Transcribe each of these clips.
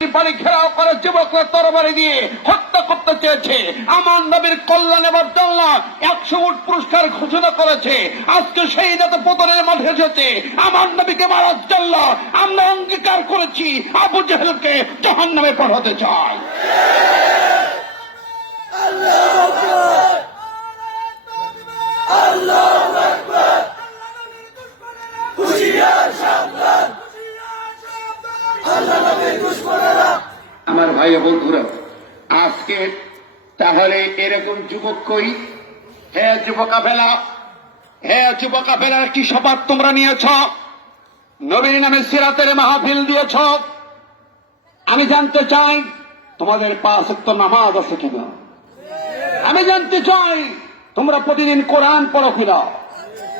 বাড়ি ঘেরাও করে যুবকরা তরবারি দিয়ে হত্যা করতে চেয়েছে। আমার নবীর কল্যাণে বাদ্দাল্লাহ 100 উট পুরস্কার ঘোষণা করেছে। আজকে সেই নেতা পতনের মাঠে যেতে আমার নবীকে মারার জন্য আমরা অঙ্গীকার করেছি আবু জেহেলকে জাহান্নামে পাঠাতে চাই। আমার ভাই বন্ধুরা, আজকে তাহলে এরকম যুবক কই? হ্যাঁ যুবকাফেলা, হ্যাঁ যুবকাফেলার কি শপথ তোমরা নিয়েছ? নবীর নামে সিরাতের মাহফিল দিয়েছ। আমি জানতে চাই তোমাদের 5 ওয়াক্ত নামাজ আছে কিনা। আমি জানতে চাই তোমরা প্রতিদিন কোরআন পড়ো কিনা।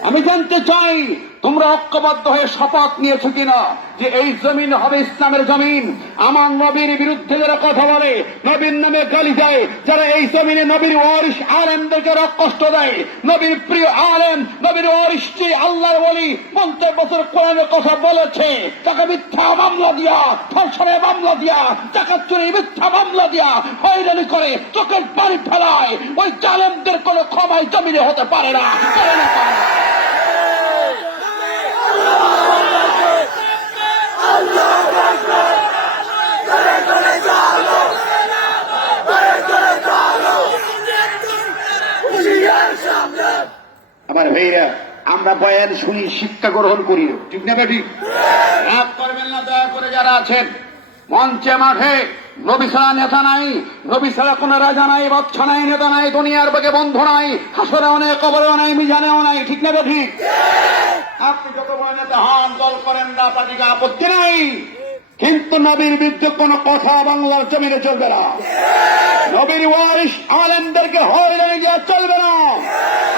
আমি জানতে চাই তোমরা ঐক্যবদ্ধ হয়ে শপথ নিয়েছো কিনা যে এই জমিন হবে ইসলামের জমিন। আমার নবীর বিরুদ্ধে যারা কথা বলে, নবীর নামে গালি দেয়, যারা এই জমিনে নবীর ওয়ারিস আলেমদেরকে কষ্ট দেয়, নবীর প্রিয় আলেম, নবীর ওয়ারিসটি আল্লাহর ওলি 50 বছর কোরআনের কথা বলেছে, তাকে মিথ্যা মামলা দিয়া, ধর্ষণের মামলা দিয়া, জাকাত চুরি মিথ্যা মামলা দিয়া হয়রানি করে চোখের পানি ফেলায়, ওই জালেমদের কোনো ক্ষমাই জমিনে হতে পারে না। আমার ভাইরা, আমরা বয়ান শুনি, শিক্ষা গ্রহণ করি, ঠিক না? ঠিক রাত করবেন না দয়া করে। যারা আছেন মঞ্চে মাঠে, নবী ছাড়া নেতা নাই, নবী ছাড়া কোন রাজা নাই, বাদশা নাই, নেতা নাই, দুনিয়ার বুকে বন্ধু নাই, হাসরেও নাই, কবরেও নাই, মিজানেও নাই, ঠিক না? ঠিক। আপনি যত বড় নেতা হন, দল করেন না, পার্টিকে আপত্তি নাই, কিন্তু নবীর বিরুদ্ধে কোন কথা বাংলার জমিনে চলবে না। নবীর ওয়ারিস আলেমদেরকে হয়রানি দেওয়া চলবে না।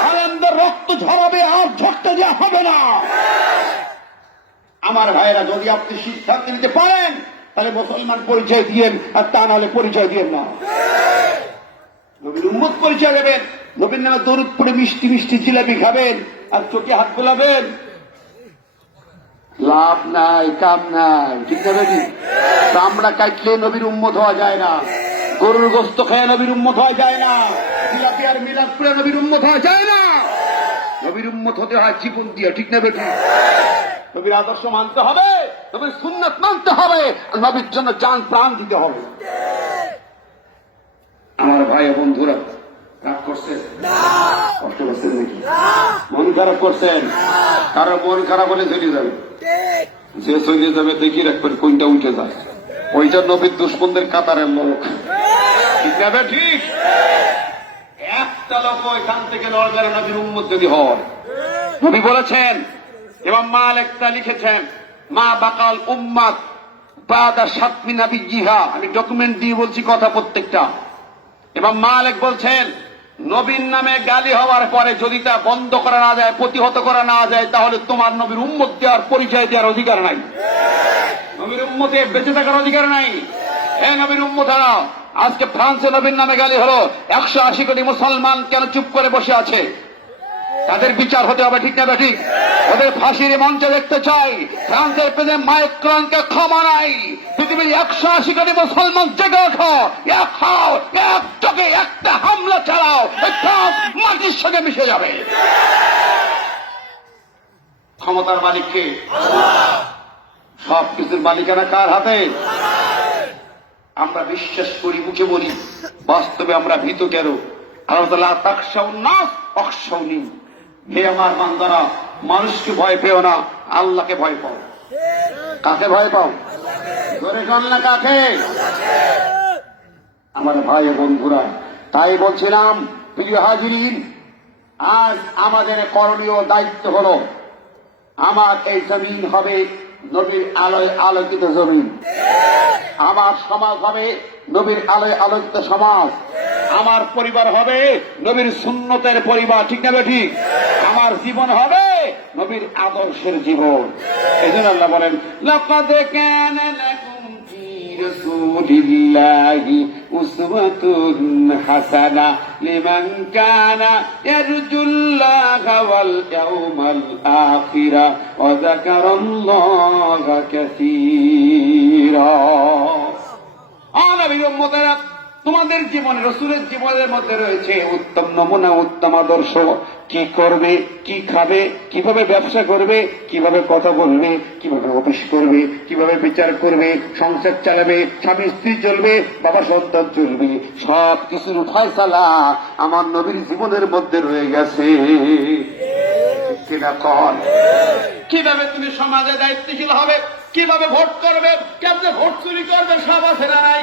আলেমদের রক্ত ঝরাবে আর ঝরতে দেওয়া হবে না। আমার ভাইরা, যদি আপনি সিদ্ধান্ত নিতে পারেন তাহলে মুসলমান পরিচয় দিয়েন, আর তা নাহলে পরিচয় দিয়েন না। নবীর উম্মত পরিচয় দেবেন, নবীর নামে দরুদ পড়ে মিষ্টি মিষ্টি জিলাপি খাবেন আর চোখে হাত বোলাবেন, লাভ নাই, কাম নাই, ঠিক না? ঠিক। চামড়া কাটলে নবীর উম্মত হওয়া যায় না, গরুর গোস্ত খেয়ে নবীর উম্মত হওয়া যায় না, জিলাপি আর মিলাদ করে নবীর উম্মত হওয়া যায় না। নবীর উম্মত হতে হয় জীবন দিয়ে, ঠিক না? বেটি, নবীর আদর্শ মানতে হবে, নবীর সুন্নাত মানতে হবে, নবীর জন্য জান প্রাণ দিতে হবে। আমার ভাই বন্ধুরা, রাগ করছেন? কষ্ট করছেন নাকি? মন খারাপ করছেন? কারো মন খারাপ হলে চলে যাবে, যে চলে যাবে দেখি রাখবেন কোনটা উঠে যায়, ওইটা নবীর দুশ্মনদের কাতারের লোক, ঠিক না? ঠিক। একটা লোক এখান থেকে লড়বে না নবীর উম্মত যদি হয়। নবী বলেছেন, এবং মালিক তা লিখেছেন, মা বাকাল উম্মাত বাদা সাতমি নাবিয়্যিহা। আমি ডকুমেন্ট দিয়ে বলছি কথা প্রত্যেকটা। এবং মালিক বলছেন, নবীর নামে গালি হওয়ার পরে যদি তা বন্ধ করা না যায়, প্রতিহত করা না যায়, তাহলে তোমার নবীর উম্মত দেওয়ার পরিচয় দেওয়ার অধিকার নাই, নবীর উম্মতে বেঁচে থাকার অধিকার নাই। হ্যাঁ নবীর উম্মতেরা, আজকে ফ্রান্সে নবীর নামে গালি হলো, 180 কোটি মুসলমান কেন চুপ করে বসে আছে? তাদের বিচার হতে হবে, ঠিক না? ঠিক। ওদের ফাঁসির মঞ্চে দেখতে চাই। ফ্রান্সের প্রেসিডেন্ট মাইক্রনকে ক্ষমা নাই। পৃথিবীর 180 কোটি মুসলমান জেগে ওঠো, এক হও, এক চোখে একটা হামলা চালাও, ফ্রান্স মাটির সঙ্গে মিশে যাবে। ক্ষমতার মালিককে, সবকিছুর মালিকানা কার হাতে? আমরা বিশ্বাস করি, মুখে বলি, বাস্তবে আমরা ভীত কেন? আল্লাহ তাকশাউন নাস ওয়াখশাউনি। হে আমার বান্দারা, মানুষকে ভয় পেও না, আল্লাহকে ভয় পাও। কাকে ভয় পাও? ধরে গণ না, কাকে? আমার ভাই বন্ধুরা, তাই বলছিলাম প্রিয় হাজিরিন, আজ আমাদের করণীয় দায়িত্ব হলো, আমার এই জমিন হবে নবীর আলোয় আলোকিত জমিন, আমার সমাজ হবে নবীর আলোয় আলোকিত সমাজ, আমার পরিবার হবে নবীর সুন্নতের পরিবার, ঠিক না? ঠিক। আমার জীবন হবে নবীর আদর্শের জীবন। এই জন্য আল্লাহ বলেন, লাকাদ কানা লাকুম ফী রাসূলিল্লাহি উসওয়াতুন হাসানা লিমান কানা ইয়ারজুল্লাহা ওয়াল ইয়াউমাল আখিরা ওয়া যাকারাল্লাহা কাসীরা। প্রিয় উম্মতেরা, তোমাদের জীবনে রসুলের জীবনের মধ্যে রয়েছে উত্তম নমুনা, উত্তম আদর্শ। কি করবে, কি খাবে, কিভাবে ব্যবসা করবে, কিভাবে কথা বলবে, কিভাবে অফিস করবে, কিভাবে বিচার করবে, সংসার চালাবে, স্বামী স্ত্রী চলবে, বাবা সন্তান চলবে, সব কিছুর ফয়সালা আমার নবীর জীবনের মধ্যে রয়ে গেছে। কিনা কন? কিভাবে তুমি সমাজে দায়িত্বশীল হবে, কিভাবে ভোট করবে, কেমনে ভোট চুরি করবে, সব আছে না নাই?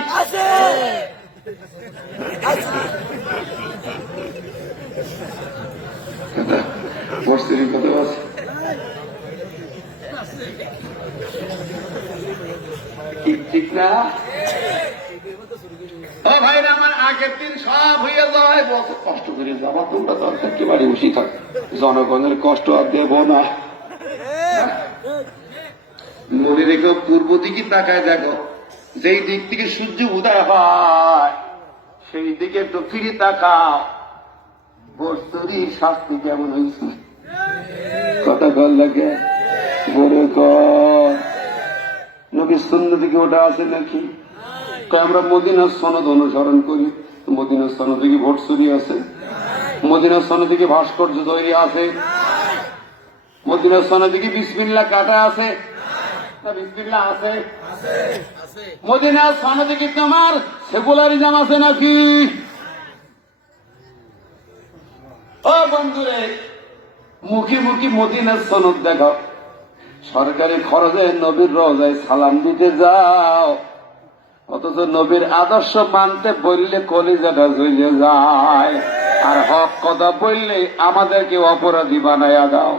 ভোট চুরি কত আছে? ঠিক না? ও ভাইরা আমার, আগের দিন সব হইয়া যায়, বলছে কষ্ট করে যাবা তোমরা, দরকার কি বাড়ি বসে থাক, জনগণের কষ্ট আর দেব না। মনে রেখো, পূর্ব দিকে তাকায় দেখো, যেই দিক থেকে সূর্য উদয় হয় সেই দিকে একটু ফিরে তাকাও, বস্তুরই শাস্তি কেমন হয়েছে। কথা কল লাগে বলে কর, নবীর সুন্নাহ থেকে ওটা আছে নাকি? আমরা মদিনার সনদ অনুসরণ করি, মদিনার সনদ থেকে ভোট চুরি আছে, মদিনার সনদ থেকে ভাস্কর্য তৈরি আছে, মদিনার সনদ থেকে বিসমিল্লাহ কাটা আছে, বিসমিল্লাহ আছে, মদিনার সনদ থেকে তোমার সেকুলারিজম আছে নাকি? ও বন্ধুরে, মুখে মুখে মদিনার সনদ দেখো, সরকারি খরচে নবীর রওজায় সালাম দিতে যাও, অথচ নবীর আদর্শ মানতে বললে কলিজাটা জ্বলে যায়, আর হক কথা বললে আমাদেরকে অপরাধী বানায়া দাও।